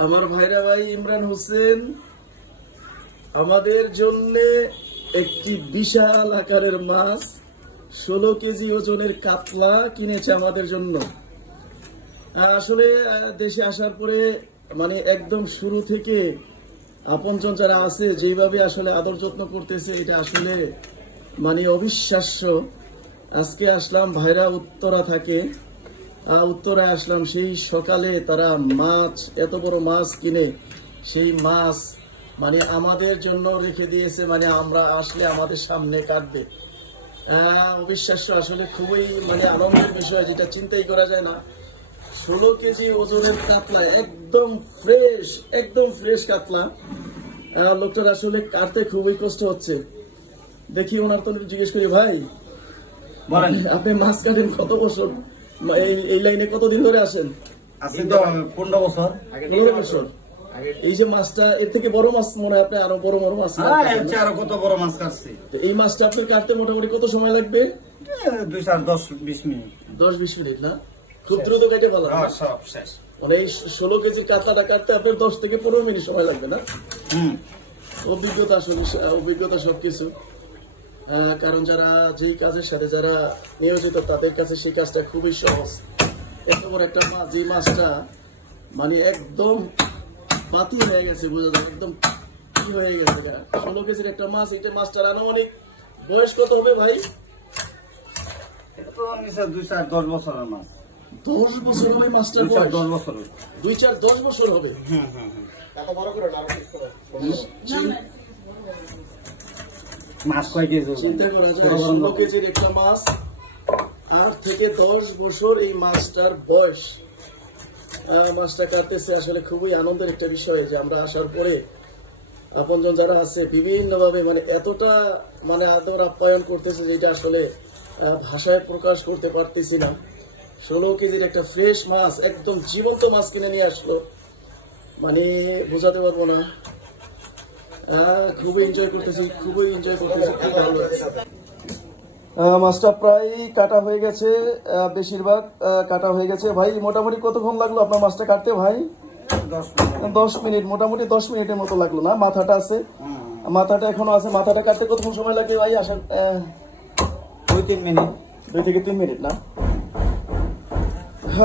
আমার ভাইরা ভাই ইমরান হোসেন আমাদের জন্য একটি বিশাল আকারের মাছ 16 কেজি ওজনের কাতলা কিনেছে আমাদের জন্য। আসলে দেশে আসার পরে মানে একদম শুরু থেকে আপনজন যারা আছে যেভাবে আসলে আদর যত্ন করতেছে এটা আসলে মানে অবিশ্বাস্য। আজকে আসলাম, ভাইরা উত্তরা থাকে, উত্তরায় আসলাম, সেই সকালে তারা মাছ, এত বড় মাছ কিনে সেই মাছ মানে আমাদের জন্য রেখে দিয়েছে, মানে আমরা আসলে আমাদের সামনে কাটবে। অবিশ্বাস্য, আসলে খুবই মানে আনন্দের বিষয়, যেটা চিন্তাই করা যায় না। 16 কেজি ওজনের কাতলা, একদম ফ্রেশ কাতলা। লোকটার আসলে কাটতে খুবই কষ্ট হচ্ছে। দেখি ওনার তো জিজ্ঞেস করি, ভাই আপনি মাছ কাটেন কত বছর, এই লাইনে কতদিন ধরে আসেন? 15 বছর। 15 বছর। এই যে মাছটা, এর থেকে বড় মাছ মনে হয় আপনি আরো বড় মাছ, আরো কত বড় মাছ কাটছি। এই মাছটা আপনার কাটতে মোটামুটি কত সময় লাগবে? 10-20 মিনিট। 10-20 মিনিট না? খুব দ্রুত কেটে ফেলা সব শেষ। মানে এই 16 কেজির কাতলাটা কাটতে আপনার 10 থেকে 15 মিনিট সময় লাগবে না? অভিজ্ঞতা, আসলে অভিজ্ঞতা সবকিছু। কারণ যারা যেই কাজের সাথে যারা নিয়োজিত তাদের কাছে সেই কাজটা খুবই সহজ। এত বড় একটা মাছ, যে মাছটা মানে একদম বাতি হয়ে গেছে, বোঝা যায় একদম কি হয়ে গেছে। 16 কেজির একটা মাছ, এইটা মাছটার আনুমানিক বয়স কত হবে ভাই? এটা তো নিচে 2-4-10 বছরের মাছ। 10 বছর হবে মাছটার বয়স? 10 বছর। 2-4-10 বছর হবে। এত বড় করে না, মাছ কয় কেজি? চিন্তা করা যায় 16 কেজির একটা মাছ, 8 থেকে 10 বছর এই মাছটার বয়স। মাছটা কাটতেছে, আসলে খুবই আনন্দের একটা বিষয় যে আমরা আসার পরে আপনজন যারা আছে বিভিন্ন ভাবে মানে এতটা মানে আদর আপ্যায়ন করতেছে, যেটা আসলে ভাষায় প্রকাশ করতে পারতেছি না। 16 কেজির একটা ফ্রেশ মাছ, একদম জীবন্ত মাছ কিনে নিয়ে আসলো, মানে বোঝাতে পারবো না। খুবই এনজয় করতেছি, খুব ভালো লাগছে। মাছটা প্রায় কাটা হয়ে গেছে, বেশিরভাগ কাটা হয়ে গেছে। ভাই মোটামুটি কতক্ষণ লাগলো আপনার মাছটা কাটতে ভাই? 10 মিনিট, মোটামুটি 10 মিনিটের মতো লাগলো না? মাথাটা আছে, মাথাটা এখনো আছে। মাথাটা কাটতে কতক্ষণ সময় লাগে ভাই? আসার 2-3 মিনিট। 2 থেকে 3 মিনিট না?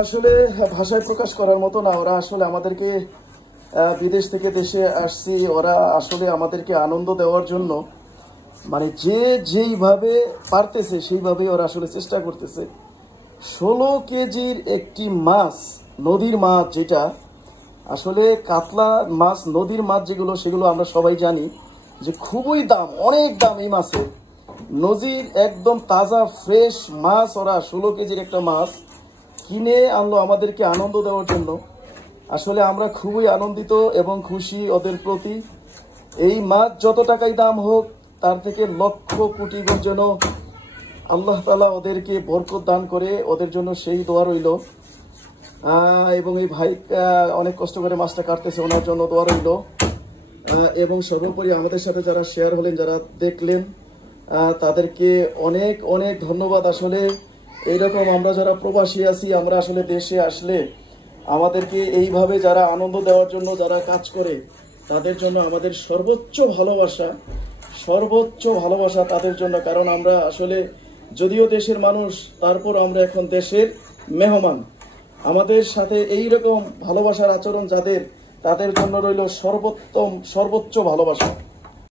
আসলে ভাষায় প্রকাশ করার মতো না। ওরা আসলে আমাদেরকে বিদেশ থেকে দেশে আসছি, ওরা আসলে আমাদেরকে আনন্দ দেওয়ার জন্য মানে যেইভাবে পারতেছে সেইভাবে ওরা আসলে চেষ্টা করতেছে। 16 কেজির একটি মাছ, নদীর মাছ, যেটা আসলে কাতলা মাছ, নদীর মাছ যেগুলো, সেগুলো আমরা সবাই জানি যে খুবই দাম, অনেক দাম এই মাছের। নদীর একদম তাজা ফ্রেশ মাছ ওরা 16 কেজির একটা মাছ কিনে আনলো আমাদেরকে আনন্দ দেওয়ার জন্য। আসলে আমরা খুবই আনন্দিত এবং খুশি ওদের প্রতি। এই মাছ যত টাকাই দাম হোক, তার থেকে লক্ষ কোটি গুণ যেন আল্লাহ তাআলা ওদেরকে বরকত দান করে, ওদের জন্য সেই দোয়া রইল। এবং এই ভাই অনেক কষ্ট করে মাছটা কাটতেছে, ওনার জন্য দোয়া রইল। এবং সর্বোপরি আমাদের সাথে যারা শেয়ার হলেন, যারা দেখলেন, তাদেরকে অনেক অনেক ধন্যবাদ। আসলে এইরকম আমরা যারা প্রবাসী আছি, আমরা আসলে দেশে আসলে আমাদেরকে এইভাবে যারা আনন্দ দেওয়ার জন্য যারা কাজ করে, তাদের জন্য আমাদের সর্বোচ্চ ভালোবাসা তাদের জন্য। কারণ আমরা আসলে যদিও দেশের মানুষ, তারপর আমরা এখন দেশের মেহমান। আমাদের সাথে এইরকম ভালোবাসার আচরণ যাদের, তাদের জন্য রইল সর্বোচ্চ ভালোবাসা।